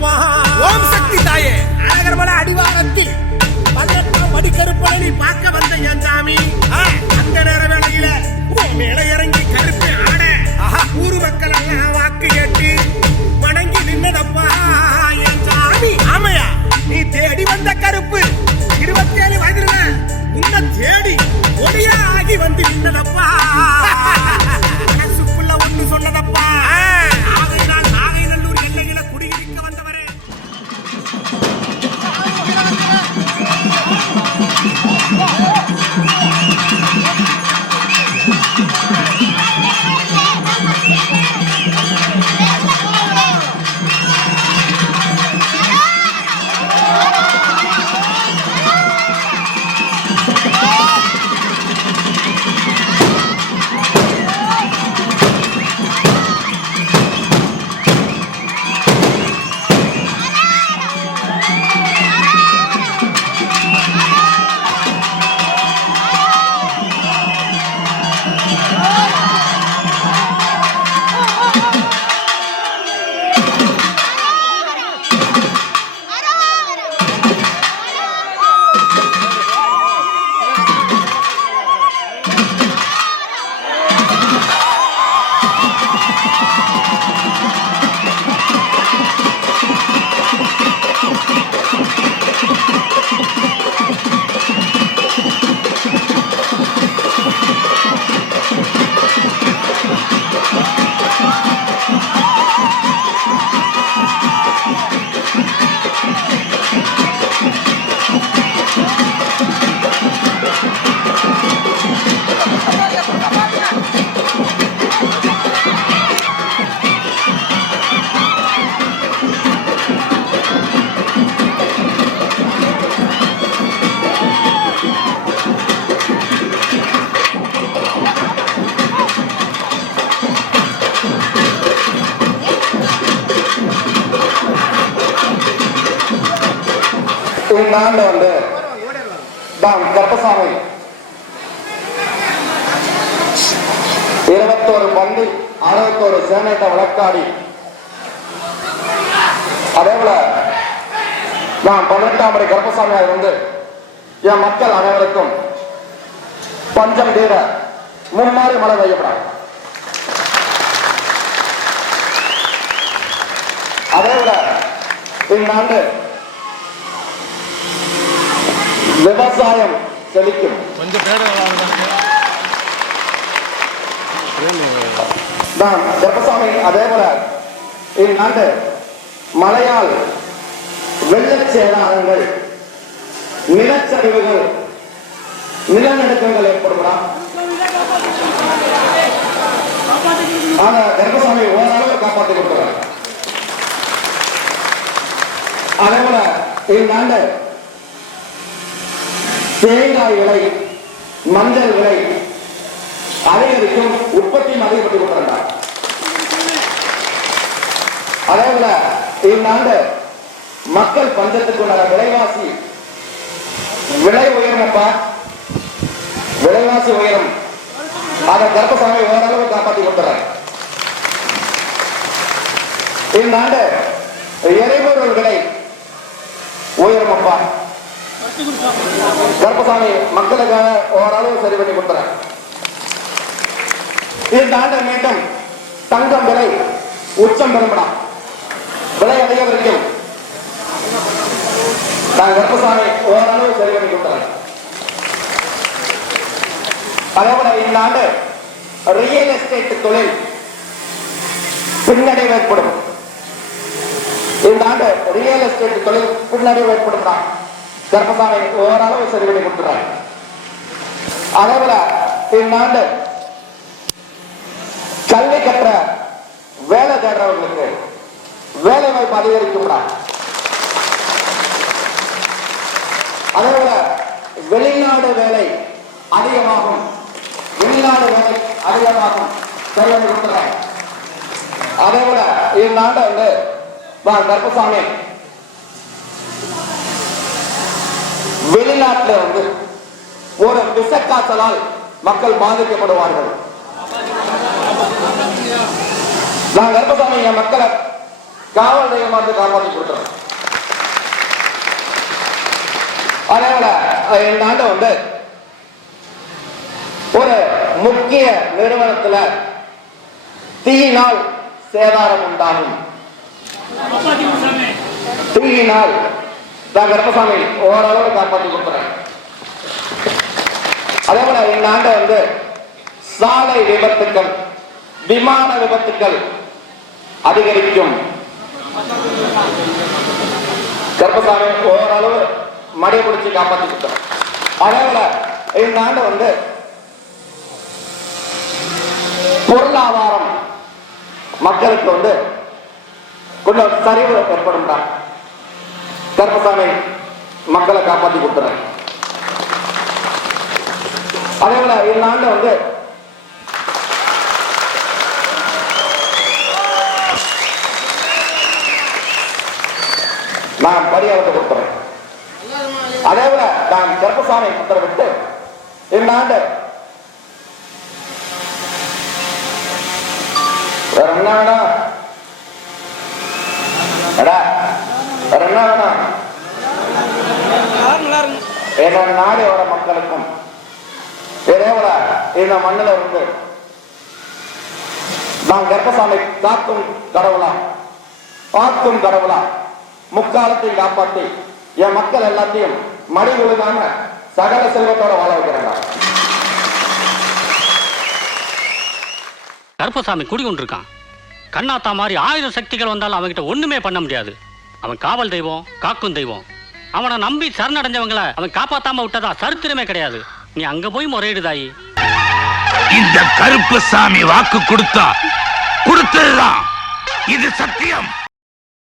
why. இந்த வந்து தான் கப்பசாமி. இருபத்தோரு பந்து அறுபத்தோரு சேனைட்ட வழக்காடி. அதே போல நான் பதினெட்டாம் படி கருப்பசாமியார் வந்து என் மக்கள் அனைவருக்கும் பஞ்சம் தீர மும்மாறி மழை பெய்யப்படாது அதே போல இந்த ஆண்டு விவசாயம் செழிக்கும். நான் கருப்பசாமி அதே போல இந்த ஆண்டு மழையால் வெள்ளச் சேதாரங்கள் நிலச்சரிவுகள் நிலநடுக்கங்கள் ஏற்படுமா? ஆனா கருப்பசாமி ஓரளவு காப்பாற்றி கொடுக்கிறார் அதே போல இந்த ஆண்டு தேங்காய் விலை மஞ்சள் விலை அதிகரிக்கும் உற்பத்தியும் அதிகப்பட்டு கொண்டிருந்தார் அதே போல இந்த ஆண்டு மக்கள் பஞ்சத்துக்குண்டான விலைவாசி விலை உயர்மப்பா விலைவாசி உயரும். அதை கர்ப்பசாமி ஓரளவு காப்பாற்றி கொடுத்துறாங்க இந்த ஆண்டு எரிபொருள் விலை உயருமப்பா. கர்ப்பசாமி மக்களுக்காக ஓரளவு சரி பண்ணி கொடுத்துறேன் இந்த ஆண்டு மீண்டும் தங்கம் விலை உச்சம் பெறும்படா. விலை அதிகரிக்கும். நான் கர்ப்பசாமி ஓரளவு சரி பண்ணி கொடுத்துறேன். அதே போல இந்த ஆண்டு ரியல் எஸ்டேட் தொழில் பின்னடைவு ஏற்படும். இந்த ஆண்டு ரியல் எஸ்டேட் தொழில் பின்னடைவு ஏற்படும் தான் கர்ப்பசாமி ஓரளவு சரி பண்ணி கொடுத்துறாங்க அதே போல இந்த கல்வி கற்ற வேலை தேடுறவர்களுக்கு வேலை வாய்ப்பு அதிகரிக்கும்டா. அதே போல வெளிநாடு வேலை அதிகமாகும். வெளிநாடு வேலை அதிகமாகும். சரியாக கொடுத்துறேன் அதே போல இந்த வந்து வா கருப்பசாமி வெளிநாட்டுல வந்து ஒரு விசக்காசலால் மக்கள் பாதிக்கப்படுவார்கள். நான் கர்ப்பசாமி என் மக்களை காவல் தெய்வமாக காப்பாற்றி கொடுத்துறேன். அதே போல இந்த ஆண்டு வந்து ஒரு முக்கிய நிறுவனத்துல தீயினால் சேதாரம் உண்டாகும். தீயினால் நான் கருப்பசாமி ஓரளவு காப்பாற்றி கொடுக்குறேன் அதே போல இந்த ஆண்டு வந்து சாலை விபத்துக்கள் விமான விபத்துக்கள் அதிகரிக்கும் கருப்பசாமி ஓரளவு மடை பிடிச்சி காப்பாற்றி கொடுத்தோம் அதே போல இந்த ஆண்டு வந்து பொருளாதாரம் மக்களுக்கு வந்து கொஞ்சம் சரிவு ஏற்படும் தான் கர்ப்பசாமி மக்களை காப்பாற்றி கொடுத்துறாங்க அதே போல இந்த ஆண்டு வந்து நான் பரிகாரத்தை கொடுத்துறேன். அதே போல நான் கர்ப்பசாமி உத்தரவிட்டு இந்த ஆண்டு வேற என்ன வேணும்? வேற என்ன வேணும்? நாடு வர மக்களுக்கும் போல இந்த மண்ணில் இருந்து நான் கர்ப்பசாமி காக்கும் கடவுளா? பார்க்கும் கடவுளா? முக்காலத்தையும் காப்பாற்றி என் மக்கள் எல்லாத்தையும் மடி விழுகாம சகல செல்வத்தோட வாழ வைக்கிறாங்க கருப்பசாமி குடிகொண்டிருக்கான். கண்ணாத்தா மாதிரி ஆயிரம் சக்திகள் வந்தாலும் அவன்கிட்ட ஒண்ணுமே பண்ண முடியாது. அவன் காவல் தெய்வம் காக்கும் தெய்வம். அவனை நம்பி சரணடைஞ்சவங்கள அவன் காப்பாத்தாம விட்டதா? சரித்திரமே கிடையாது. நீ அங்க போய் முறையிடுதாயி இந்த கருப்பு சாமி வாக்கு கொடுத்தா கொடுத்ததுதான் இது சத்தியம்.